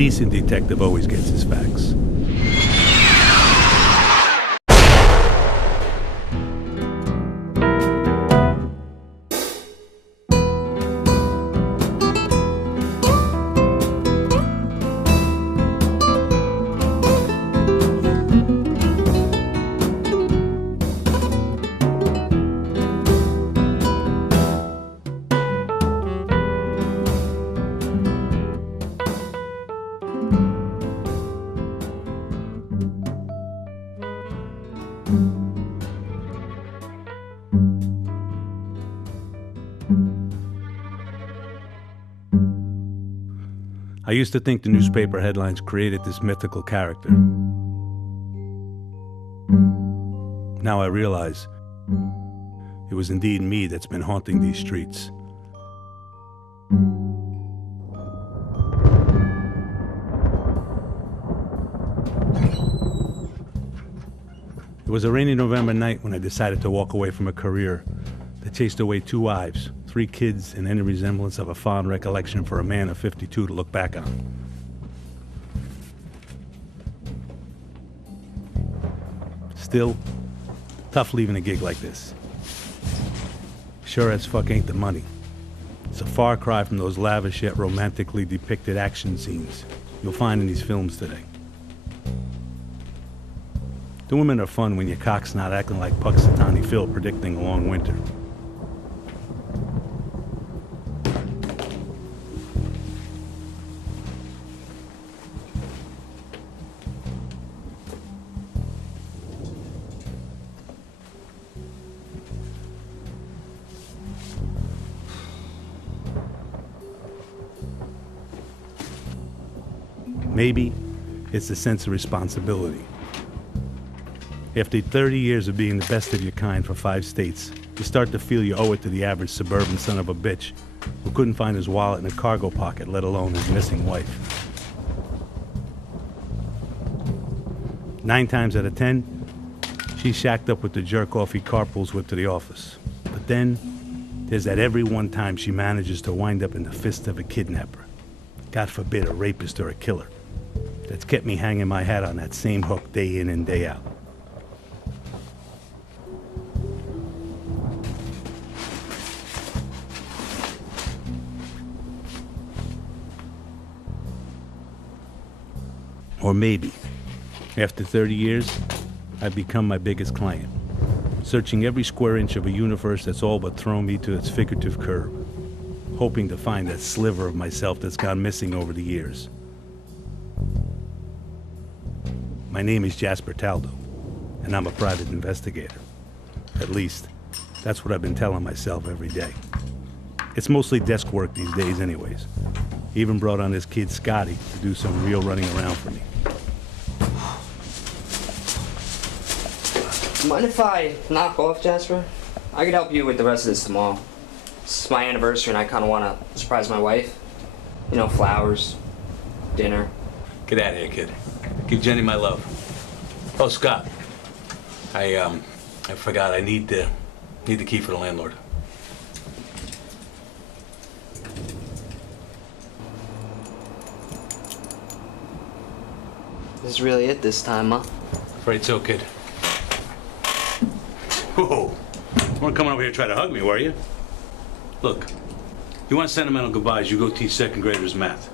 decent detective always gets his facts. I used to think the newspaper headlines created this mythical character. Now I realize it was indeed me that's been haunting these streets. It was a rainy November night when I decided to walk away from a career that chased away 2 wives, 3 kids, and any resemblance of a fond recollection for a man of 52 to look back on. Still, tough leaving a gig like this. Sure as fuck ain't the money. It's a far cry from those lavish yet romantically depicted action scenes you'll find in these films today. The women are fun when your cock's not acting like Puxatawny Phil predicting a long winter. Maybe it's a sense of responsibility. After 30 years of being the best of your kind for 5 states, you start to feel you owe it to the average suburban son of a bitch who couldn't find his wallet in a cargo pocket, let alone his missing wife. 9 times out of 10, she's shacked up with the jerk-off he carpools with to the office. But then, there's that every one time she manages to wind up in the fist of a kidnapper. God forbid a rapist or a killer. That's kept me hanging my hat on that same hook day in and day out. Or maybe, after 30 years, I've become my biggest client, searching every square inch of a universe that's all but thrown me to its figurative curb, hoping to find that sliver of myself that's gone missing over the years. My name is Jasper Taldo, and I'm a private investigator. At least, that's what I've been telling myself every day. It's mostly desk work these days anyways. Even brought on this kid Scotty to do some real running around for me. Mind if I knock off, Jasper? I could help you with the rest of this tomorrow. This is my anniversary and I kind of want to surprise my wife. You know, flowers, dinner. Get out of here, kid. Give Jenny my love. Oh, Scott. I forgot. I need the key for the landlord. This is really it this time, huh? Afraid so, kid. Whoa. You weren't coming over here to try to hug me, were you? Look, you want sentimental goodbyes, you go teach second graders math.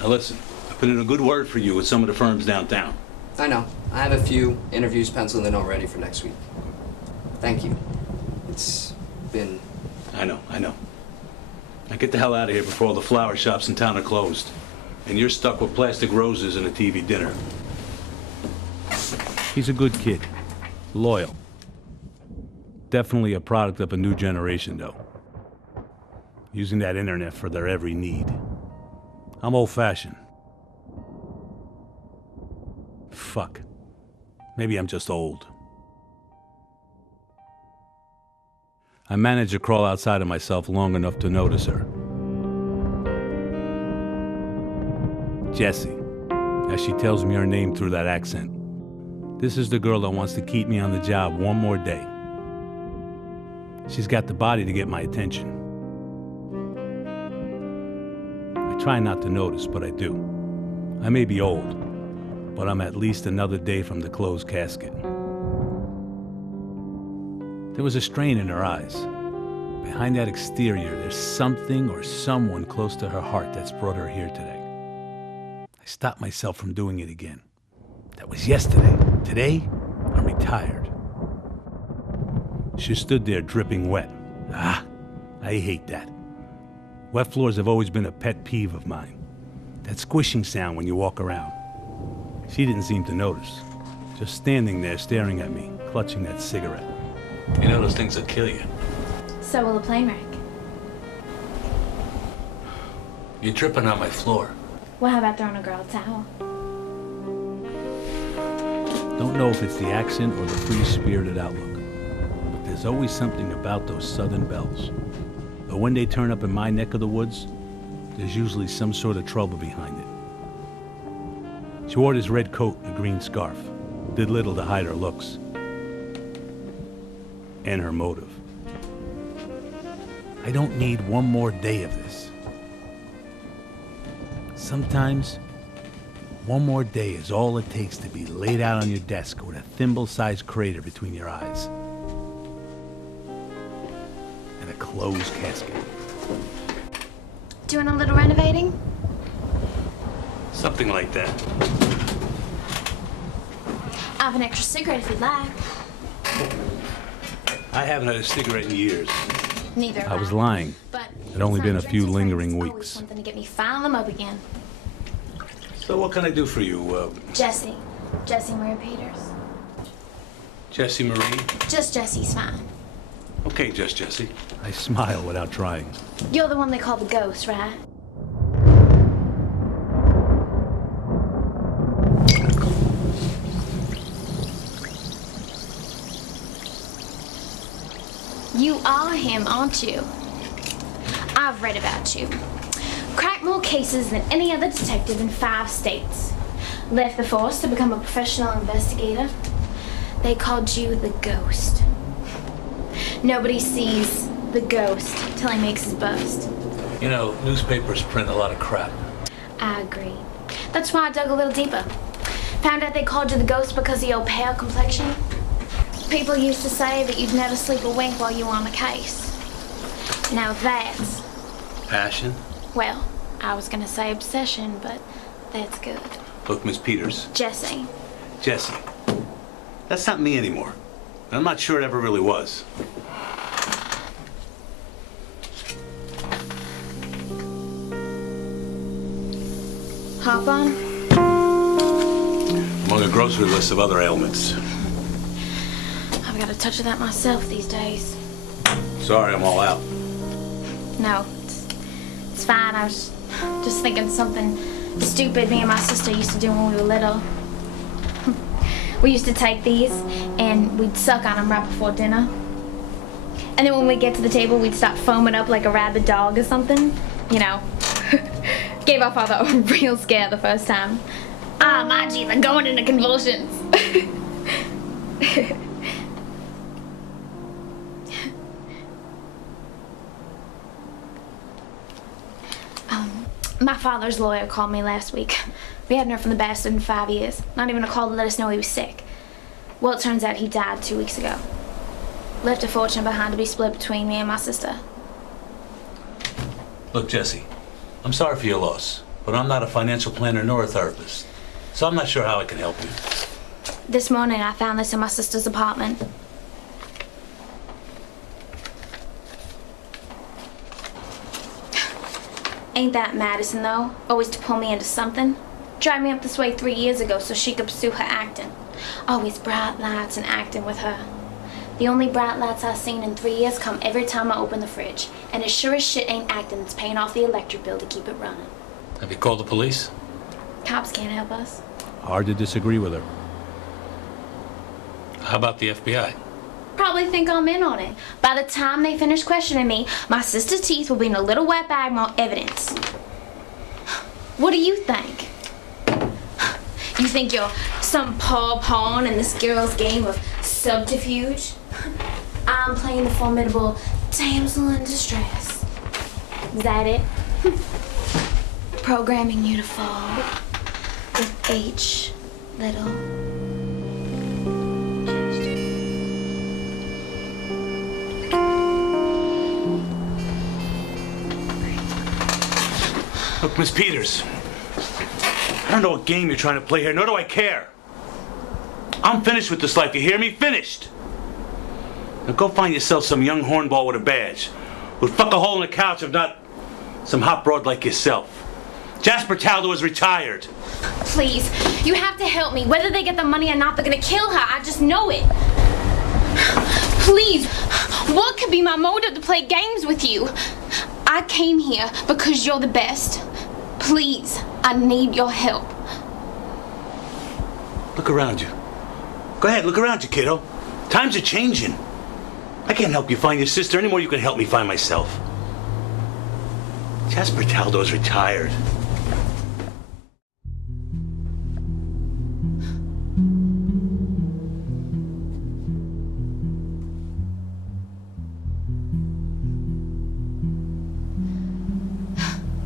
Now listen, I put in a good word for you with some of the firms downtown. I know. I have a few interviews penciled in already for next week. Thank you. It's been... I know. Now get the hell out of here before all the flower shops in town are closed. And you're stuck with plastic roses and a TV dinner. He's a good kid. Loyal. Definitely a product of a new generation, though. Using that internet for their every need. I'm old-fashioned. Fuck. Maybe I'm just old. I managed to crawl outside of myself long enough to notice her. Jessie, as she tells me her name through that accent. This is the girl that wants to keep me on the job one more day. She's got the body to get my attention. I try not to notice, but I do. I may be old, but I'm at least another day from the closed casket. There was a strain in her eyes. Behind that exterior, there's something or someone close to her heart that's brought her here today. I stopped myself from doing it again. That was yesterday. Today, I'm retired. She stood there dripping wet. I hate that. Wet floors have always been a pet peeve of mine. That squishing sound when you walk around. She didn't seem to notice. Just standing there staring at me, clutching that cigarette. You know those things will kill you. So will a plane wreck. You're dripping on my floor. Well, how about throwing a girl a towel? Don't know if it's the accent or the free-spirited outlook, but there's always something about those southern belles. But when they turn up in my neck of the woods, there's usually some sort of trouble behind it. She wore this red coat and a green scarf. Did little to hide her looks. And her motive. I don't need one more day of this. Sometimes, one more day is all it takes to be laid out on your desk with a thimble-sized crater between your eyes. And a closed casket. Doing a little renovating? Something like that. I have an extra cigarette if you'd like. I haven't had a cigarette in years. Neither have I was lying. But It'd only been a few lingering always weeks. Something to get me filing them up again. So what can I do for you, Jessie Marie Peters. Jessie Marie? Just Jessie's fine. Okay, just Jessie. I smile without trying. You're the one they call the ghost, right? You are him, aren't you? I've read about you. Cracked more cases than any other detective in 5 states. Left the force to become a professional investigator. They called you the ghost. Nobody sees the ghost till he makes his bust. You know, newspapers print a lot of crap. I agree. That's why I dug a little deeper. Found out they called you the ghost because of your pale complexion. People used to say that you'd never sleep a wink while you were on the case. Now that's... Passion? Well, I was gonna say obsession, but that's good. Look, Miss Peters. Jessie. Jessie. That's not me anymore. I'm not sure it ever really was. Hop on? Among a grocery list of other ailments. I've got a touch of that myself these days. Sorry, I'm all out. No, it's fine. I was just thinking something stupid me and my sister used to do when we were little. We used to take these and we'd suck on them right before dinner. And then when we get to the table, we'd start foaming up like a rabid dog or something. You know, gave our father a real scare the first time. Ah, my gee, they're going into convulsions. My father's lawyer called me last week. We hadn't heard from the bastard in 5 years. Not even a call to let us know he was sick. Well, it turns out he died 2 weeks ago. Left a fortune behind to be split between me and my sister. Look, Jessie, I'm sorry for your loss, but I'm not a financial planner nor a therapist, so I'm not sure how I can help you. This morning I found this in my sister's apartment. Ain't that Madison, though? Always to pull me into something. Drive me up this way 3 years ago so she could pursue her acting. Always bright lights and acting with her. The only bright lights I've seen in 3 years come every time I open the fridge. And it sure as shit ain't acting that's paying off the electric bill to keep it running. Have you called the police? Cops can't help us. Hard to disagree with her. How about the FBI? Probably think I'm in on it. By the time they finish questioning me, my sister's teeth will be in a little wet bag more evidence. What do you think? You think you're some poor pawn in this girl's game of subterfuge? I'm playing the formidable damsel in distress. Is that it? programming you to fall with H little. Look, Miss Peters, I don't know what game you're trying to play here, nor do I care. I'm finished with this life, you hear me? Finished. Now go find yourself some young hornball with a badge who'd fuck a hole in the couch, if not some hot broad like yourself. Jasper Taldo is retired. Please, you have to help me. Whether they get the money or not, they're gonna kill her. I just know it. Please, what could be my motive to play games with you? I came here because you're the best. Please, I need your help. Look around you. Go ahead, look around you, kiddo. Times are changing. I can't help you find your sister any more than you can help me find myself. Jasper Taldo's retired.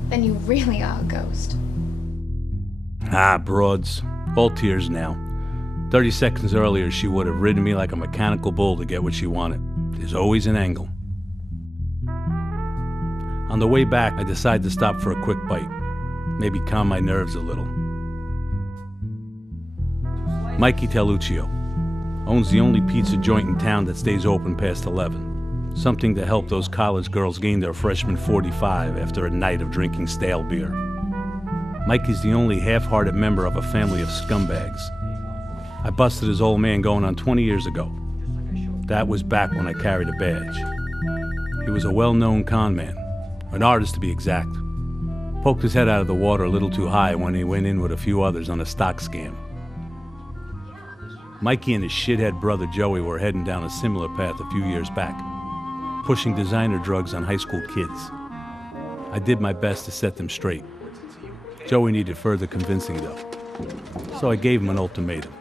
Then you really are a ghost. Ah, broads. All tears now. 30 seconds earlier, she would have ridden me like a mechanical bull to get what she wanted. There's always an angle. On the way back, I decided to stop for a quick bite. Maybe calm my nerves a little. Mikey Telluccio owns the only pizza joint in town that stays open past 11. Something to help those college girls gain their freshman 45 after a night of drinking stale beer. Mikey's the only half-hearted member of a family of scumbags. I busted his old man going on 20 years ago. That was back when I carried a badge. He was a well-known con man, an artist to be exact. Poked his head out of the water a little too high when he went in with a few others on a stock scam. Mikey and his shithead brother Joey were heading down a similar path a few years back, pushing designer drugs on high school kids. I did my best to set them straight. Joey needed further convincing though, so I gave him an ultimatum.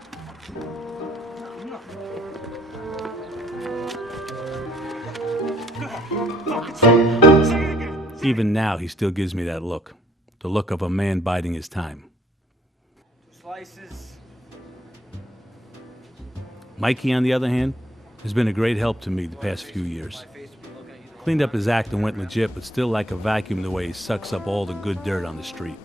Even now, he still gives me that look. The look of a man biding his time. Slices. Mikey, on the other hand, has been a great help to me the past few years. Cleaned up his act and went legit, but still like a vacuum the way he sucks up all the good dirt on the street.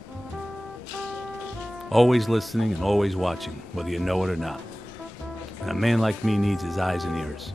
Always listening and always watching, whether you know it or not. And a man like me needs his eyes and ears.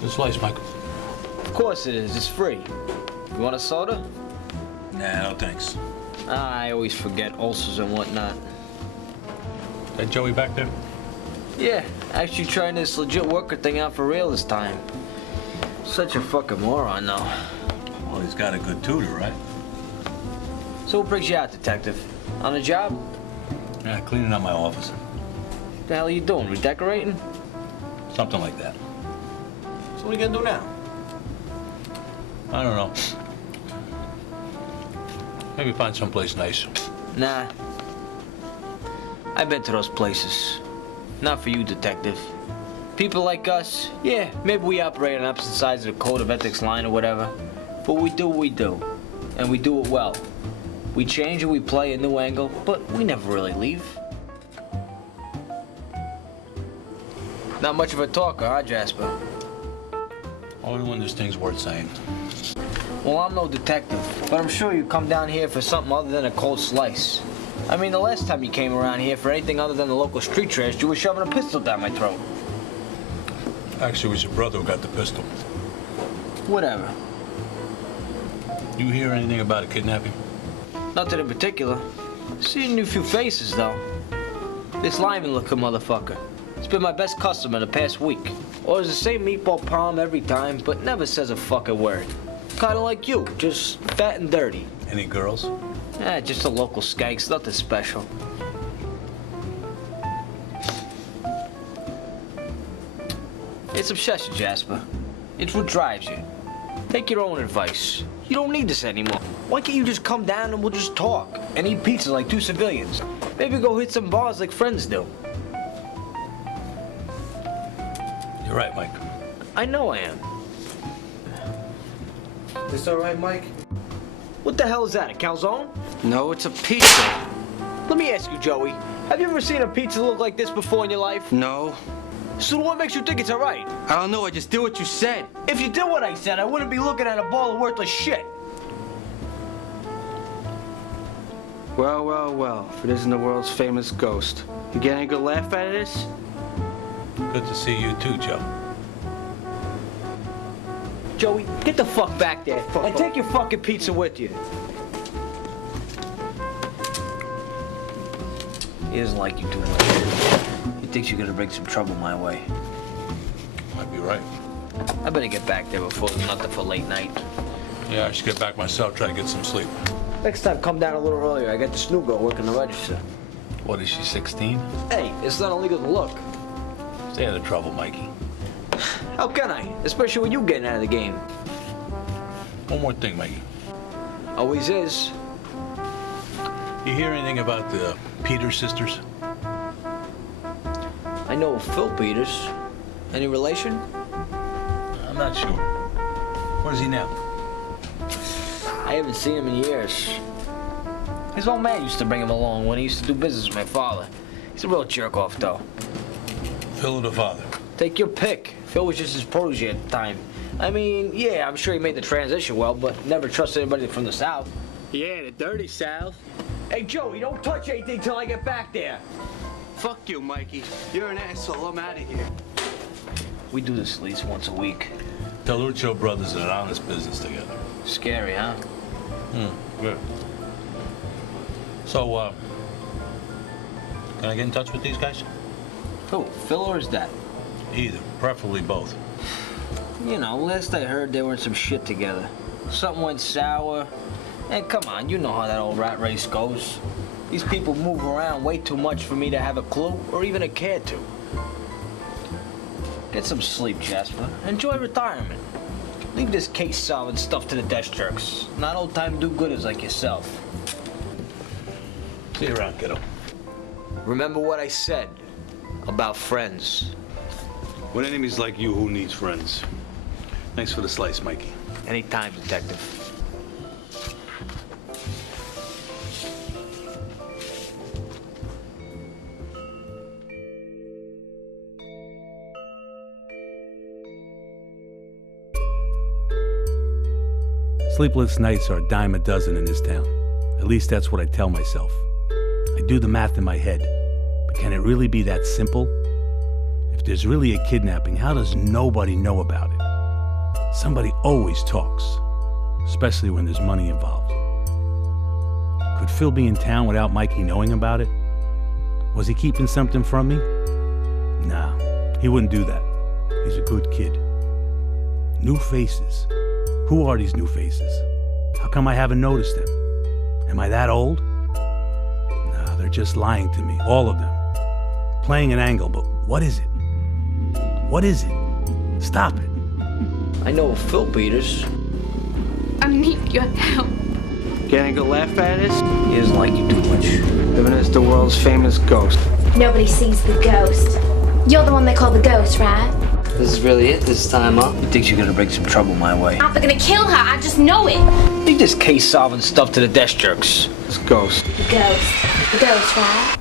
Good slice, Michael. Of course it is. It's free. You want a soda? Nah, no thanks. I always forget ulcers and whatnot. That Joey back there? Yeah, actually trying this legit worker thing out for real this time. Such a fucking moron, though. Well, he's got a good tutor, right? So what brings you out, detective? On a job? Yeah, cleaning up my office. The hell are you doing? Redecorating? Something like that. So what are you gonna do now? I don't know. Maybe find someplace nice. Nah. I've been to those places. Not for you, detective. People like us, yeah, maybe we operate on opposite sides of the code of ethics line or whatever. But we do what we do. And we do it well. We change and we play a new angle, but we never really leave. Not much of a talker, huh, Jasper? Only when this thing's worth saying. Well, I'm no detective, but I'm sure you come down here for something other than a cold slice. I mean, the last time you came around here for anything other than the local street trash, you were shoving a pistol down my throat. Actually, it was your brother who got the pistol. Whatever. You hear anything about a kidnapping? Nothing in particular. Seen a new few faces, though. This Lyman looking motherfucker. It's been my best customer the past week. Orders the same meatball palm every time, but never says a fucking word. Kinda like you, just fat and dirty. Any girls? Just a local skanks, nothing special. It's obsession, Jasper. It's what drives you. Take your own advice. You don't need this anymore. Why can't you just come down and we'll just talk and eat pizza like two civilians? Maybe go hit some bars like friends do. You're right, Mike. I know I am. This all right, Mike? What the hell is that, a calzone? No, it's a pizza. Let me ask you, Joey. Have you ever seen a pizza look like this before in your life? No. So what makes you think it's all right? I don't know, I just did what you said. If you did what I said, I wouldn't be looking at a ball of worthless shit. Well, well, well, if it isn't the world's famous ghost. You getting a good laugh out of this? Good to see you too, Joe. Joey, get the fuck back there and take your fucking pizza with you. He doesn't like you too much. He thinks you're gonna bring some trouble my way. Might be right. I better get back there before there's nothing for late night. Yeah, I should get back myself, try to get some sleep. Next time, come down a little earlier. I got this new girl working the register. What, is she 16? Hey, it's not illegal to look. Stay out of trouble, Mikey. How can I? Especially when you getting out of the game. One more thing, Mikey. Always is. You hear anything about the Peters sisters? I know of Phil Peters. Any relation? I'm not sure. Where is he now? I haven't seen him in years. His old man used to bring him along when he used to do business with my father. He's a real jerk-off, though. Phil or the father? Take your pick. Phil was just his protege at the time. I mean, yeah, I'm sure he made the transition well, but never trusted anybody from the South. Yeah, the dirty South. Hey, Joey, don't touch anything till I get back there. Fuck you, Mikey. You're an asshole. I'm out of here. We do this at least once a week. Telluccio brothers are in honest business together. Scary, huh? Good. So, can I get in touch with these guys? Who, Phil or his dad? Either, preferably both. You know, last I heard they were in some shit together. Something went sour. And come on, you know how that old rat race goes. These people move around way too much for me to have a clue or even a care to. Get some sleep, Jasper. Enjoy retirement. Leave this case-solving stuff to the desk jerks. Not old-time do-gooders like yourself. See you around, kiddo. Remember what I said about friends. With enemies like you, who needs friends? Thanks for the slice, Mikey. Anytime, detective. Sleepless nights are a dime a dozen in this town. At least that's what I tell myself. I do the math in my head, but can it really be that simple? If there's really a kidnapping, how does nobody know about it? Somebody always talks, especially when there's money involved. Could Phil be in town without Mikey knowing about it? Was he keeping something from me? Nah, he wouldn't do that. He's a good kid. New faces. Who are these new faces? How come I haven't noticed them? Am I that old? Nah, they're just lying to me, all of them. Playing an angle, but what is it? What is it? Stop it. I know of Phil Peters. I need your help. Getting a good laugh out of this? He doesn't like you too much. Living as the world's famous ghost. Nobody sees the ghost. You're the one they call the ghost, right? This is really it this time, huh? He thinks you're gonna bring some trouble my way. I'm gonna kill her, I just know it. Leave this case-solving stuff to the desk jerks. This ghost. The ghost. The ghost, right?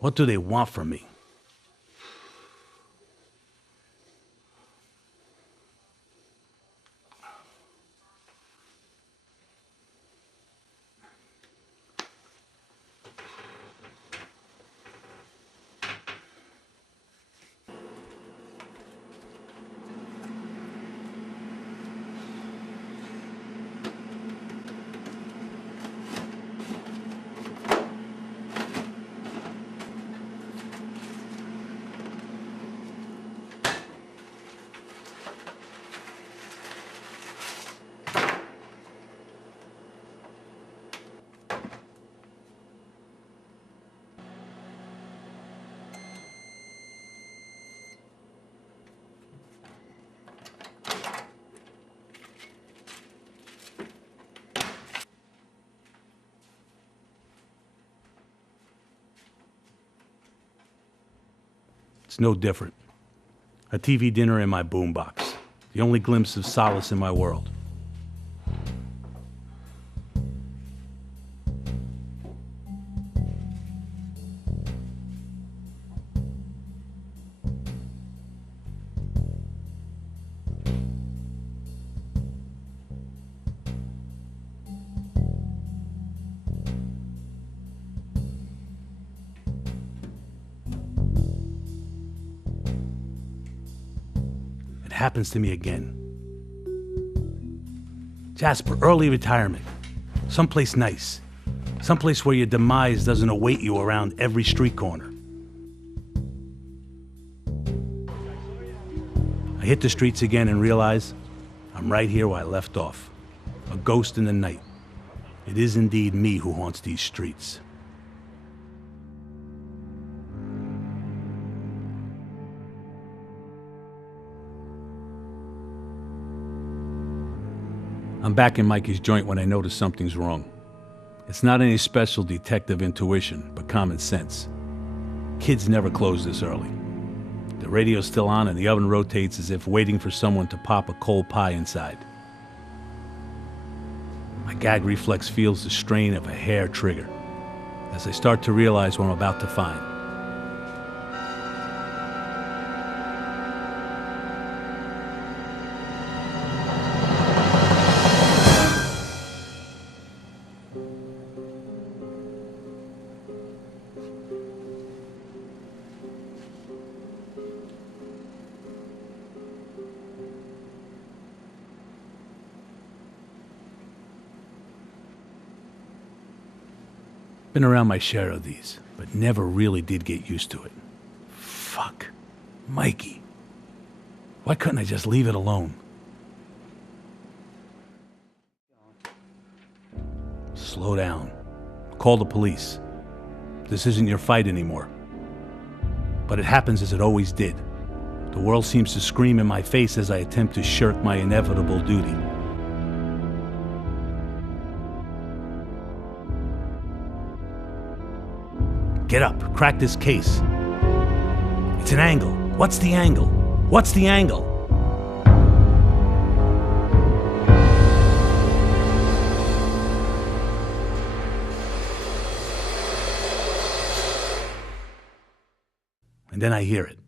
What do they want from me? It's no different. A TV dinner in my boombox. The only glimpse of solace in my world. Happens to me again. Jasper, early retirement. Someplace nice. Someplace where your demise doesn't await you around every street corner. I hit the streets again and realize I'm right here where I left off. A ghost in the night. It is indeed me who haunts these streets. I'm back in Mikey's joint when I notice something's wrong. It's not any special detective intuition, but common sense. Kids never close this early. The radio's still on and the oven rotates as if waiting for someone to pop a cold pie inside. My gag reflex feels the strain of a hair trigger as I start to realize what I'm about to find. Been around my share of these, but never really did get used to it. Fuck. Mikey. Why couldn't I just leave it alone? Slow down. Call the police. This isn't your fight anymore. But it happens as it always did. The world seems to scream in my face as I attempt to shirk my inevitable duty. Get up, crack this case. It's an angle. What's the angle? What's the angle? And then I hear it.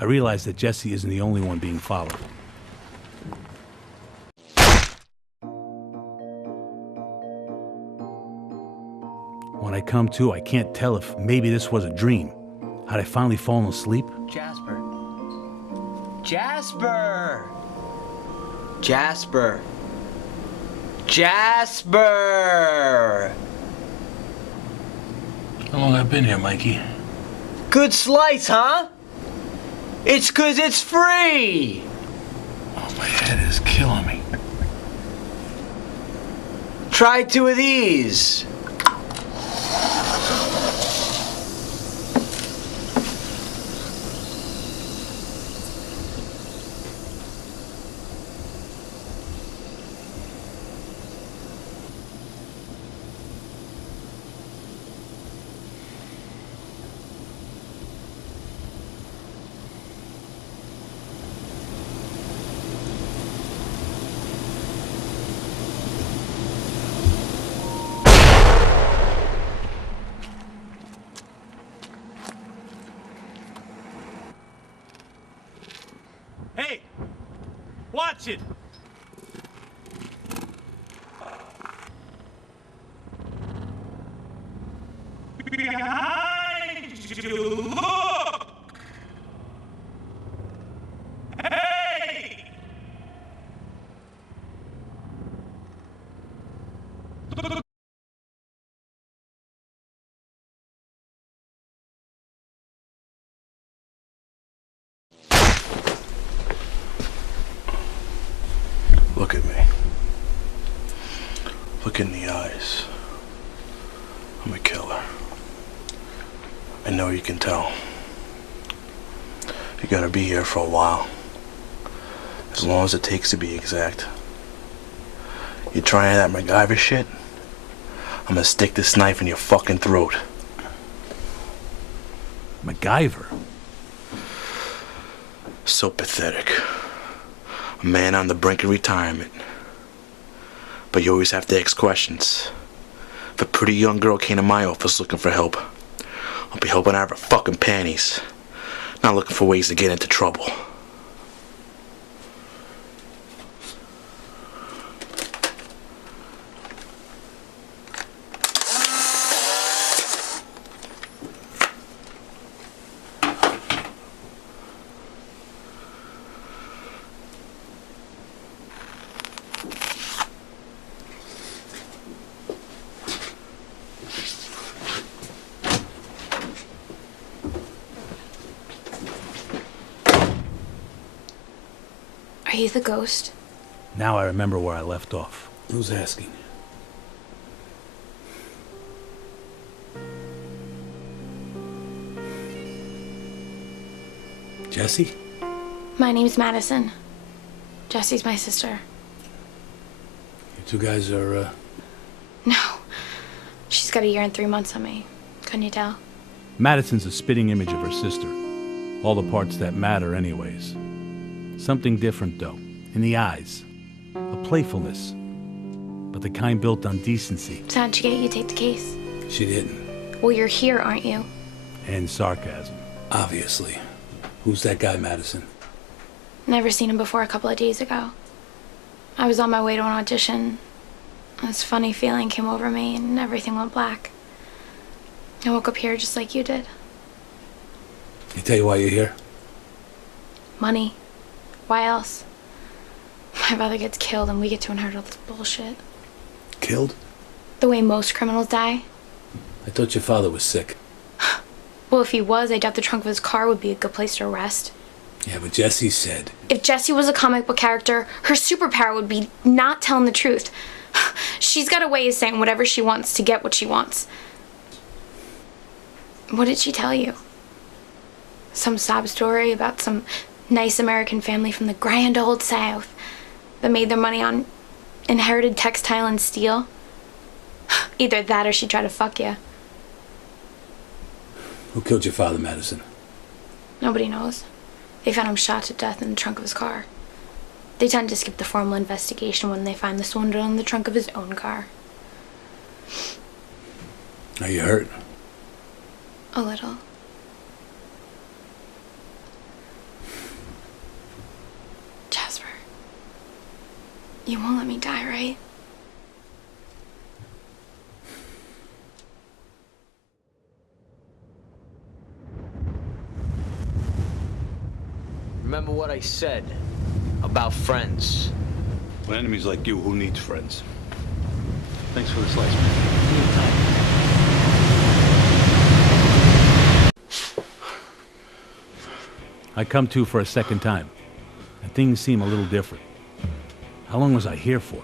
I realize that Jesse isn't the only one being followed. When I come to, I can't tell if maybe this was a dream. Had I finally fallen asleep? Jasper. Jasper! Jasper! Jasper! How long have I been here, Mikey? Good slice, huh? It's 'cause it's free! Oh, my head is killing me. Try 2 of these. Hey! Watch it! Behind you! Look! Hey! Look at me. Look in the eyes. I'm a killer. I know you can tell. You gotta be here for a while. As long as it takes to be exact. You trying that MacGyver shit? I'm gonna stick this knife in your fucking throat. MacGyver? So pathetic. A man on the brink of retirement. But you always have to ask questions. If a pretty young girl came to my office looking for help, I'll be helping out of her fucking panties. Not looking for ways to get into trouble. Are you the ghost? Now I remember where I left off. Who's asking? Jessie? My name's Madison. Jessie's my sister. You two guys are, No. She's got 1 year and 3 months on me. Couldn't you tell? Madison's a spitting image of her sister. All the parts that matter anyways. Something different, though. In the eyes. A playfulness. But the kind built on decency. So how'd she get you to take the case? she didn't. Well, you're here, aren't you? And sarcasm. Obviously. Who's that guy, Madison? Never seen him before a couple of days ago. I was on my way to an audition. This funny feeling came over me and everything went black. I woke up here just like you did. He tell you why you're here? Money. Why else? My brother gets killed and we get to inherit all this bullshit. Killed? The way most criminals die. I thought your father was sick. Well, if he was, I doubt the trunk of his car would be a good place to arrest. Yeah, but Jessie said... If Jessie was a comic book character, her superpower would be not telling the truth. She's got a way of saying whatever she wants to get what she wants. What did she tell you? Some sob story about some nice American family from the grand old South that made their money on inherited textile and steel? Either that or she tried to fuck you. Who killed your father, Madison? Nobody knows. They found him shot to death in the trunk of his car. They tend to skip the formal investigation when they find this one in the trunk of his own car. Are you hurt? A little. Jasper, you won't let me die, right? what I said about friends. With enemies like you, who needs friends? Thanks for the slice, man. I come to for a second time, and things seem a little different. How long was I here for?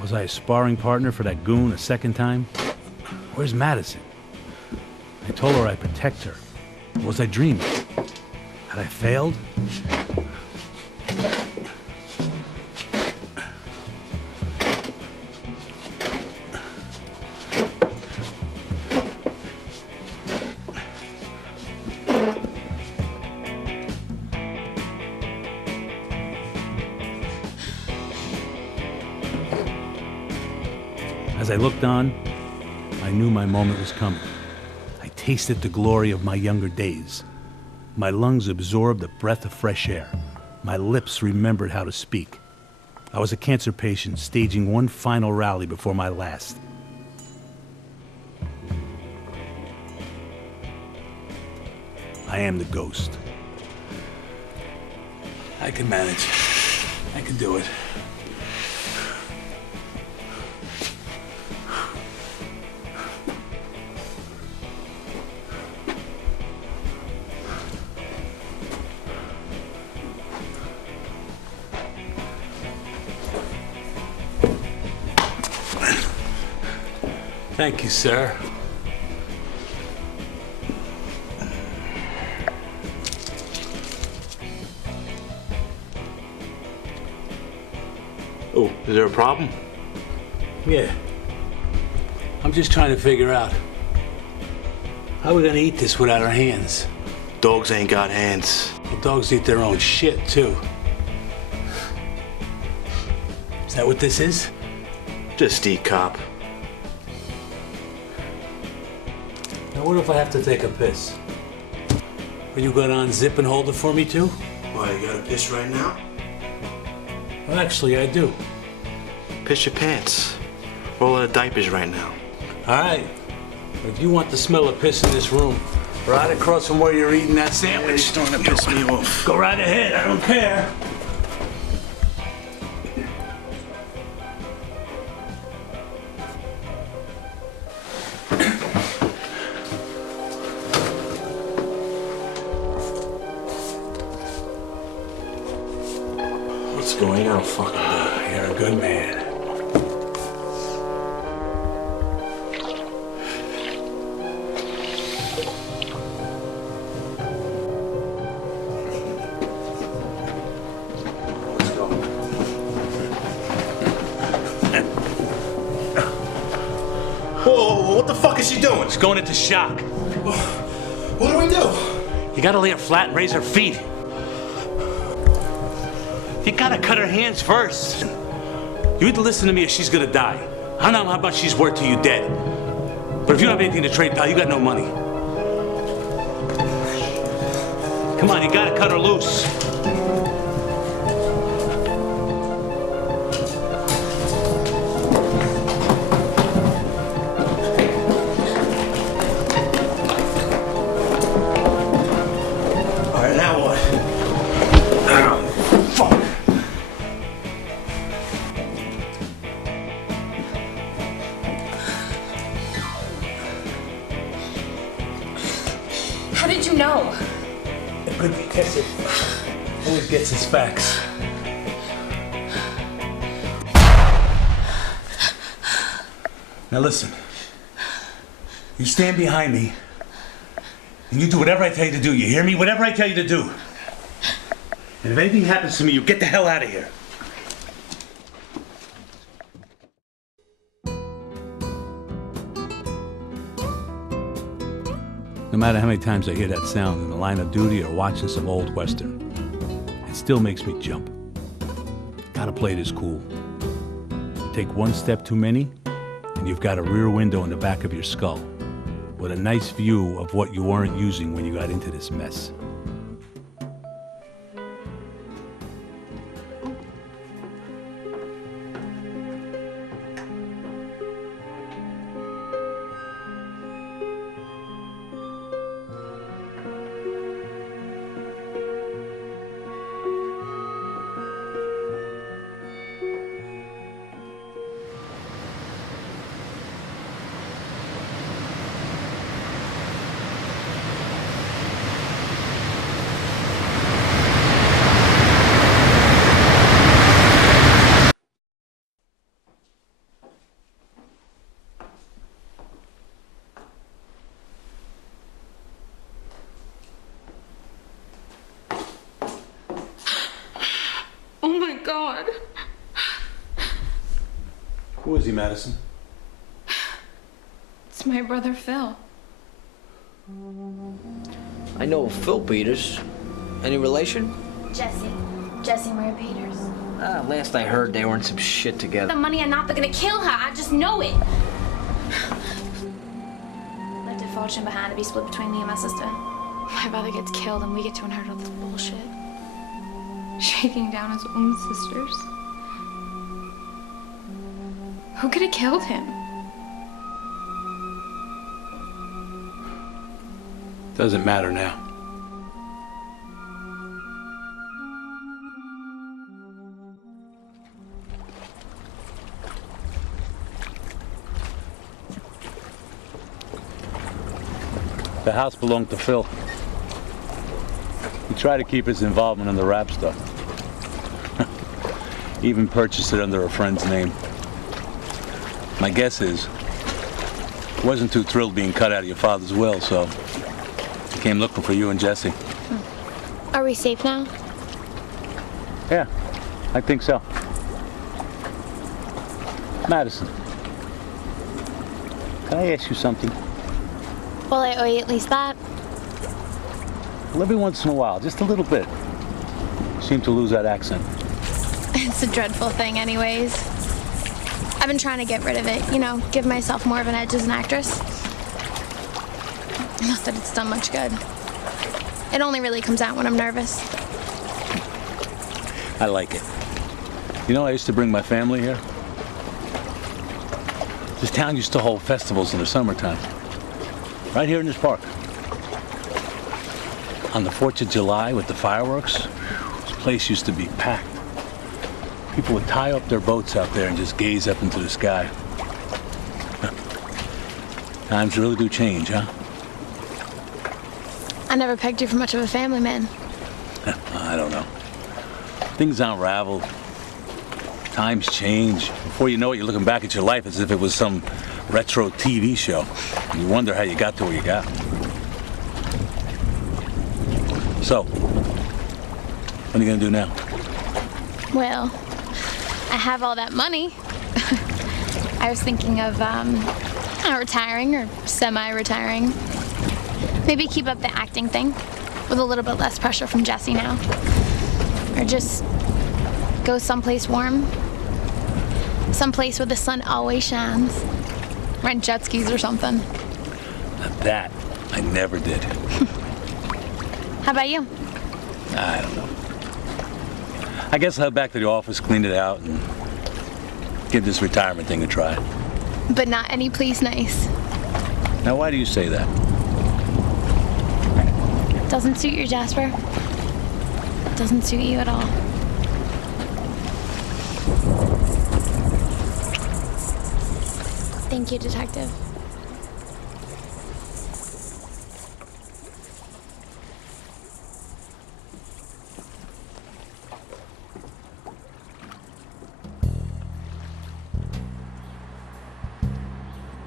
Was I a sparring partner for that goon a second time? Where's Madison? I told her I'd protect her. Was I dreaming? Had I failed? As I looked on, I knew my moment was coming. I tasted the glory of my younger days. My lungs absorbed a breath of fresh air. My lips remembered how to speak. I was a cancer patient staging one final rally before my last. I am the ghost. I can manage. I can do it. Thank you, sir. Oh, is there a problem? Yeah. I'm just trying to figure out how we're gonna eat this without our hands. Dogs ain't got hands. Well, dogs eat their own shit, too. Is that what this is? Just eat, cop. Now, what if I have to take a piss? Are you gonna unzip and hold it for me, too? Why, you gotta piss right now? Well, actually, I do. Piss your pants. Roll out of diapers right now. All right. But if you want the smell of piss in this room, right across from where you're eating that sandwich, It's starting to piss me off. go right ahead. I don't care. What's going on, fucking dude? You're a good man. Let's go. Whoa, what the fuck is she doing? She's going into shock. What do we do? You gotta lay her flat and raise her feet. You gotta cut her hands first. You either listen to me or she's gonna die. I don't know how much she's worth to you dead. But if you don't have anything to trade, pal, you got no money. Come on, you gotta cut her loose. All right, now what? Fuck. How did you know? A good detective always gets his facts. Now listen. You stand behind me, and you do whatever I tell you to do. You hear me? Whatever I tell you to do. And if anything happens to me, you get the hell out of here. No matter how many times I hear that sound in the line of duty or watching some old Western, it still makes me jump. Gotta play this cool. You take one step too many, and you've got a rear window in the back of your skull with a nice view of what you weren't using when you got into this mess. Who is he, Madison? It's my brother Phil. I know Phil Peters. Any relation? Jesse Maria Peters. Last I heard, they were in some shit together. The money and not they're gonna kill her. I just know it. Left a fortune behind to be split between me and my sister. My brother gets killed and we get to inherit all this bullshit. Shaking down his own sisters. Who could have killed him? Doesn't matter now. The house belonged to Phil. He tried to keep his involvement in the rap stuff. Even purchased it under a friend's name. My guess is, he wasn't too thrilled being cut out of your father's will, so he came looking for you and Jesse. Are we safe now? Yeah, I think so. Madison, can I ask you something? Well, I owe you at least that. Well, every once in a while, just a little bit, you seem to lose that accent. It's a dreadful thing anyways. I've been trying to get rid of it, you know, give myself more of an edge as an actress. Not that it's done much good. It only really comes out when I'm nervous. I like it. You know, I used to bring my family here. This town used to hold festivals in the summertime. Right here in this park. On the 4th of July with the fireworks, this place used to be packed. People would tie up their boats out there and just gaze up into the sky. Times really do change, huh? I never pegged you for much of a family man. I don't know. Things unravel. Times change. Before you know it, you're looking back at your life as if it was some retro TV show. And you wonder how you got to where you got. So, what are you gonna do now? Well, I have all that money. I was thinking of retiring or semi-retiring. Maybe keep up the acting thing with a little bit less pressure from Jesse now. Or just go someplace warm. Someplace where the sun always shines. Rent jet skis or something. Now that I never did. How about you? I don't know. I guess I'll head back to the office, clean it out, and give this retirement thing a try. But not any place nice. Now, why do you say that? Doesn't suit you, Jasper. Doesn't suit you at all. Thank you, Detective.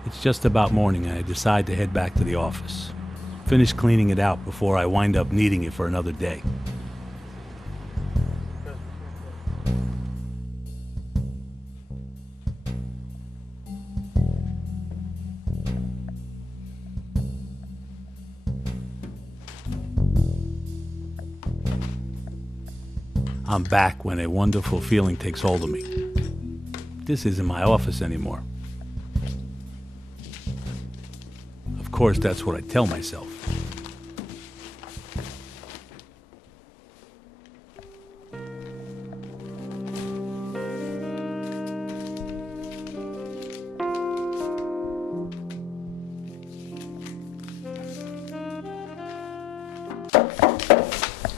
It's just about morning and I decide to head back to the office. Finish cleaning it out before I wind up needing it for another day. I'm back when a wonderful feeling takes hold of me. This isn't my office anymore. Of course, that's what I tell myself.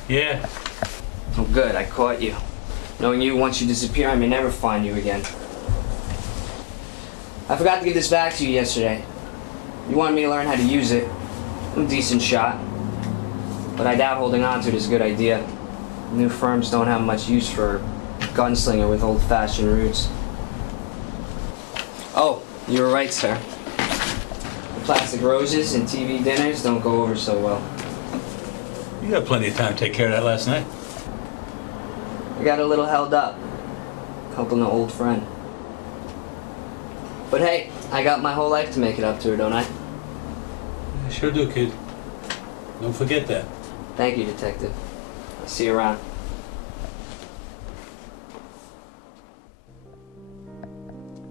Yeah. Oh, good, I caught you. Knowing you, once you disappear, I may never find you again. I forgot to give this back to you yesterday. You wanted me to learn how to use it. I'm a decent shot. But I doubt holding on to it is a good idea. New firms don't have much use for a gunslinger with old-fashioned roots. Oh, you were right, sir. The plastic roses and TV dinners don't go over so well. You had plenty of time to take care of that last night. I got a little held up. Helping an old friend. But hey, I got my whole life to make it up to her, don't I? I sure do, kid. Don't forget that. Thank you, Detective. I'll see you around.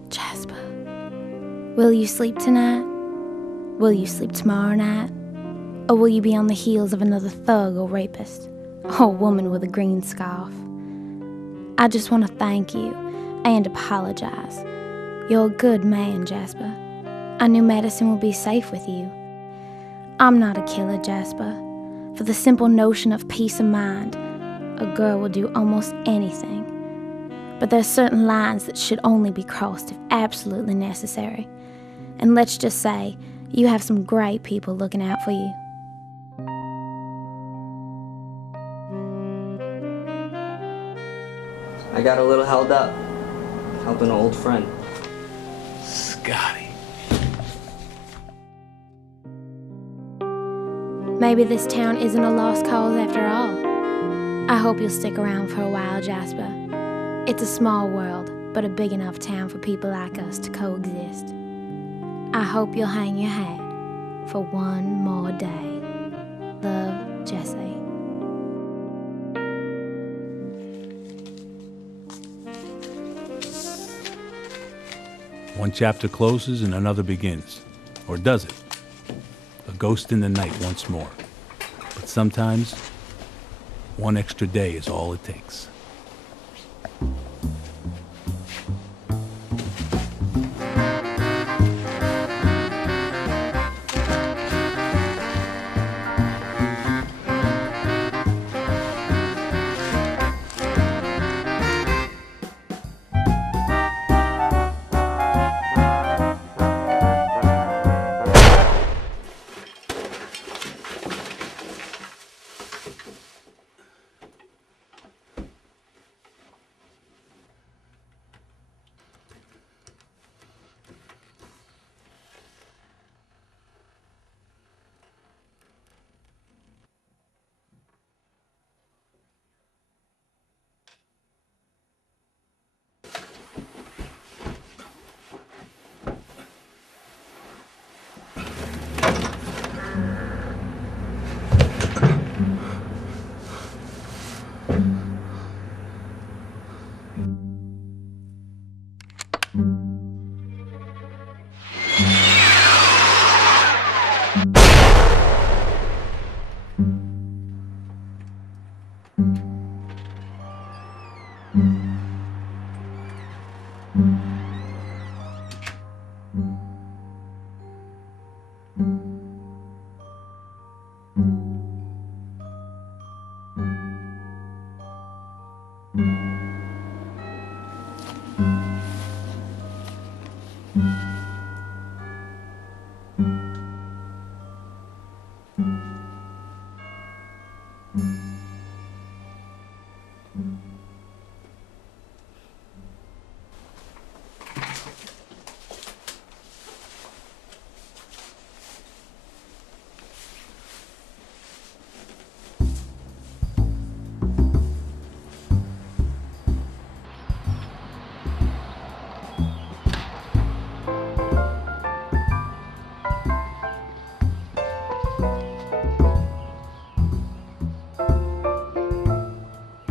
Jasper, will you sleep tonight? Will you sleep tomorrow night? Or will you be on the heels of another thug or rapist? Or woman with a green scarf? I just want to thank you and apologize. You're a good man, Jasper. I knew medicine would be safe with you. I'm not a killer, Jasper. For the simple notion of peace of mind, a girl will do almost anything. But there are certain lines that should only be crossed if absolutely necessary. And let's just say, you have some great people looking out for you. I got a little held up, helping an old friend. Scotty. Maybe this town isn't a lost cause after all. I hope you'll stick around for a while, Jasper. It's a small world, but a big enough town for people like us to coexist. I hope you'll hang your hat for one more day. Love, Jesse. One chapter closes and another begins. Or does it? A ghost in the night once more. But sometimes, one extra day is all it takes.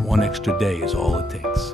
One extra day is all it takes.